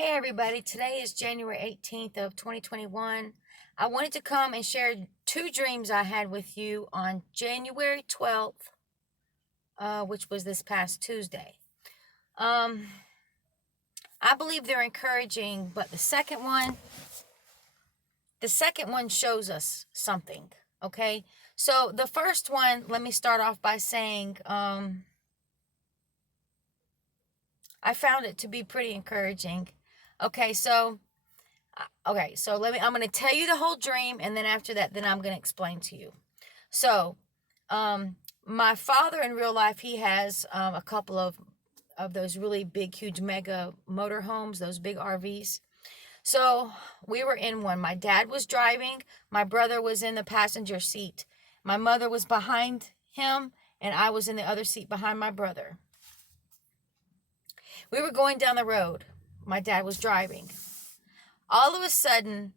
Hey everybody, today is January 18th of 2021. I wanted to come and share two dreams I had with you on January 12th, which was this past Tuesday. I believe they're encouraging, but the second one shows us something, okay? So the first one, let me start off by saying, I found it to be pretty encouraging. Okay, so I'm going to tell you the whole dream, and then after that, then I'm going to explain to you. So, my father in real life, he has a couple of those really big, huge mega motorhomes, those big RVs. So we were in one. My dad was driving. My brother was in the passenger seat. My mother was behind him, and I was in the other seat behind my brother. We were going down the road. My dad was driving. All of a sudden,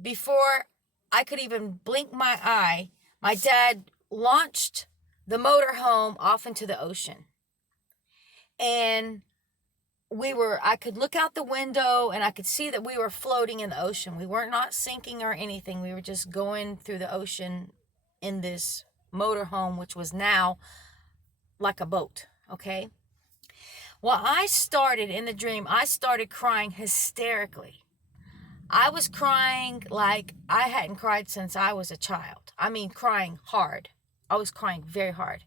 before I could even blink my eye, my dad launched the motorhome off into the ocean. And I could look out the window and I could see that we were floating in the ocean. We weren't not sinking or anything. We were just going through the ocean in this motorhome, which was now like a boat, okay? Well, in the dream, I started crying hysterically. I was crying like I hadn't cried since I was a child. I mean, crying hard. I was crying very hard.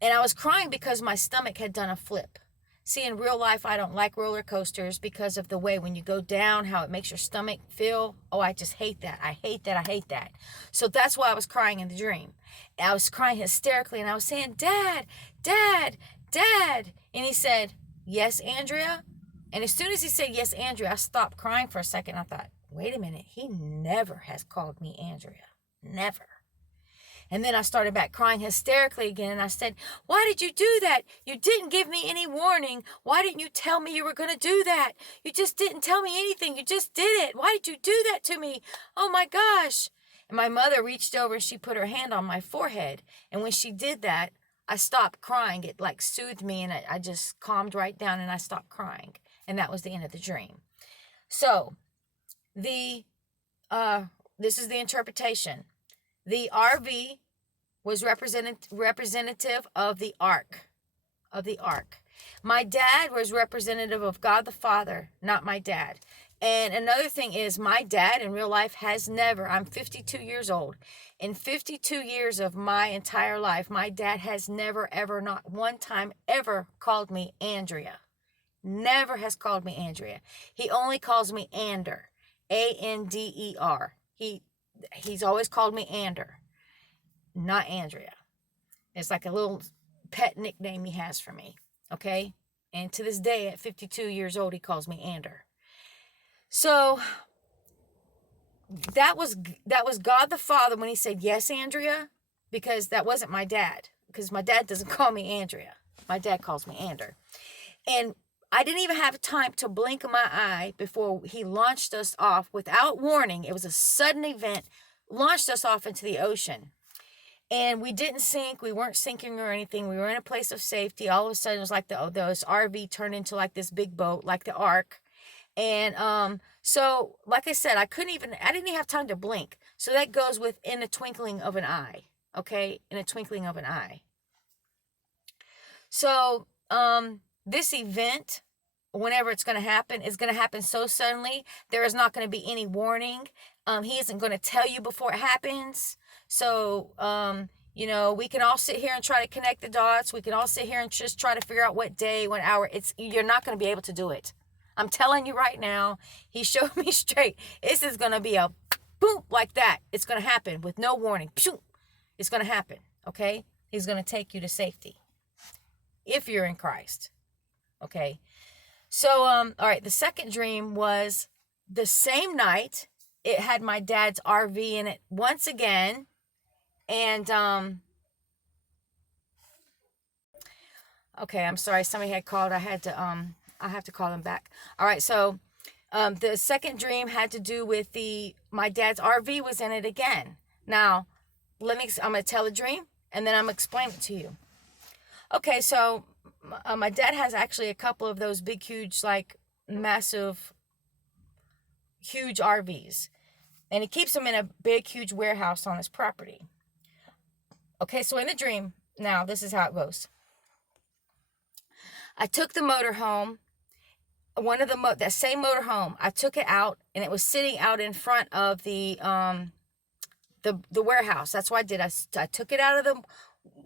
And I was crying because my stomach had done a flip. See, in real life, I don't like roller coasters because of the way when you go down, how it makes your stomach feel. Oh, I just hate that. I hate that. I hate that. So that's why I was crying in the dream. I was crying hysterically and I was saying, Dad, Dad, Dad. And he said, yes, Andrea. And as soon as he said, yes, Andrea, I stopped crying for a second. I thought, wait a minute. He never has called me Andrea. Never. And then I started back crying hysterically again. And I said, why did you do that? You didn't give me any warning. Why didn't you tell me you were going to do that? You just didn't tell me anything. You just did it. Why did you do that to me? Oh my gosh. And my mother reached over and she put her hand on my forehead. And when she did that, I stopped crying. It like soothed me and I just calmed right down and I stopped crying. And that was the end of the dream. So, this is the interpretation. The RV was representative of the ark. My dad was representative of God the Father, not my dad. And another thing is, my dad in real life has never, I'm 52 years old. In 52 years of my entire life, my dad has never, ever, not one time, ever called me Andrea. Never has called me Andrea. He only calls me Ander. A-N-D-E-R. He's always called me Ander, not Andrea. It's like a little pet nickname he has for me, okay? And to this day, at 52 years old, he calls me Ander. So that was God the Father when he said, yes, Andrea, because that wasn't my dad, because my dad doesn't call me Andrea. My dad calls me Ander. And I didn't even have time to blink my eye before he launched us off without warning. It was a sudden event, launched us off into the ocean. And we didn't sink. We weren't sinking or anything. We were in a place of safety. All of a sudden, it was like those RV turned into like this big boat, like the Ark. And so, like I said, I didn't even have time to blink. So that goes with in a twinkling of an eye, okay? In a twinkling of an eye. So, this event, whenever it's going to happen, is going to happen so suddenly. There is not going to be any warning. He isn't going to tell you before it happens. So, we can all sit here and try to connect the dots. We can all sit here and just try to figure out what day, what hour. You're not going to be able to do it. I'm telling you right now, he showed me straight. This is going to be a boom like that. It's going to happen with no warning. It's going to happen, okay? He's going to take you to safety if you're in Christ. Okay, so, all right, the second dream was the same night. It had my dad's RV in it once again, and, okay, I'm sorry, somebody had called. I have to call them back. All right, so, the second dream had to do with my dad's RV was in it again. Now, I'm going to tell the dream, and then I'm going to explain it to you. Okay, so my dad has actually a couple of those big, huge, like massive, huge RVs. And he keeps them in a big, huge warehouse on his property. Okay, so in the dream, now this is how it goes. I took the motorhome, that same motorhome. I took it out, and it was sitting out in front of the warehouse. That's what I did. I took it out of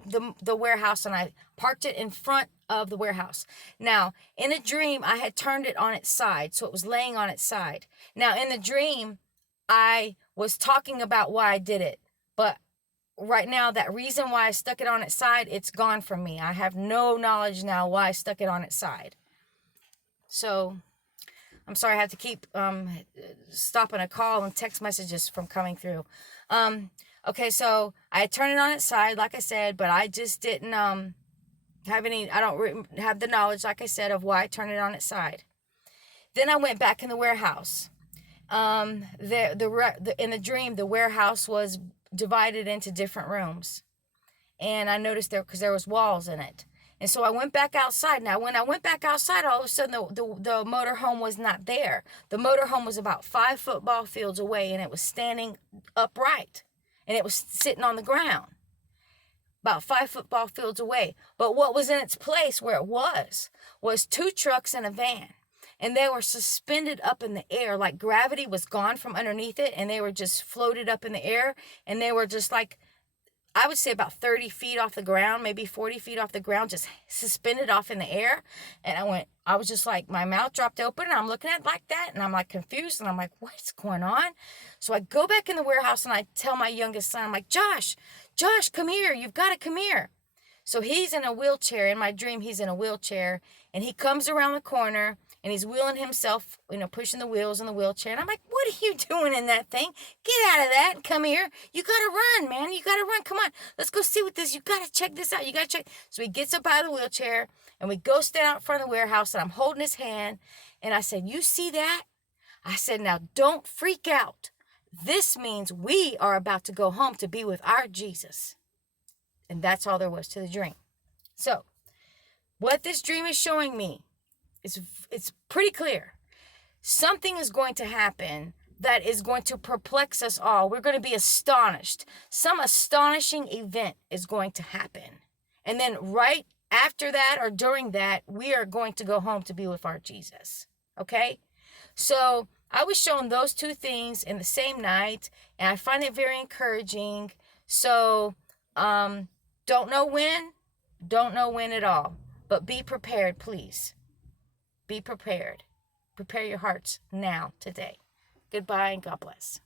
the warehouse, and I parked it in front of the warehouse. Now, in a dream, I had turned it on its side, so it was laying on its side. Now, in the dream, I was talking about why I did it, but right now, that reason why I stuck it on its side, it's gone from me. I have no knowledge now why I stuck it on its side. So, I'm sorry I have to keep stopping a call and text messages from coming through. Okay, so I turned it on its side, like I said, but I just didn't I don't have the knowledge, like I said, of why I turned it on its side. Then I went back in the warehouse. In the dream, the warehouse was divided into different rooms, and I noticed because there was walls in it. And so I went back outside. Now, when I went back outside, all of a sudden the motorhome was not there. The motorhome was about 5 football fields away, and it was standing upright, and it was sitting on the ground about 5 football fields away. But what was in its place where it was 2 trucks and a van. And they were suspended up in the air, like gravity was gone from underneath it, and they were just floated up in the air, and they were just like, I would say about 30 feet off the ground, maybe 40 feet off the ground, just suspended off in the air. And I was just like, my mouth dropped open, and I'm looking at it like that, and I'm like confused, and I'm like, what's going on? So I go back in the warehouse, and I tell my youngest son, I'm like, Josh, come here, you've got to come here. So he's in a wheelchair. In my dream, he's in a wheelchair, and he comes around the corner, and he's wheeling himself, pushing the wheels in the wheelchair. And I'm like, what are you doing in that thing? Get out of that and come here. You got to run, man. You got to run. Come on. Let's go see what this. You got to check this out. You got to check. So he gets up out of the wheelchair, and we go stand out in front of the warehouse, and I'm holding his hand. And I said, you see that? I said, now don't freak out. This means we are about to go home to be with our Jesus. And that's all there was to the dream. So what this dream is showing me, it's pretty clear. Something is going to happen that is going to perplex us all. We're going to be astonished. Some astonishing event is going to happen. And then right after that or during that, we are going to go home to be with our Jesus. Okay? So I was shown those 2 things in the same night, and I find it very encouraging. So don't know when at all. But be prepared, please. Be prepared. Prepare your hearts now, today. Goodbye, and God bless.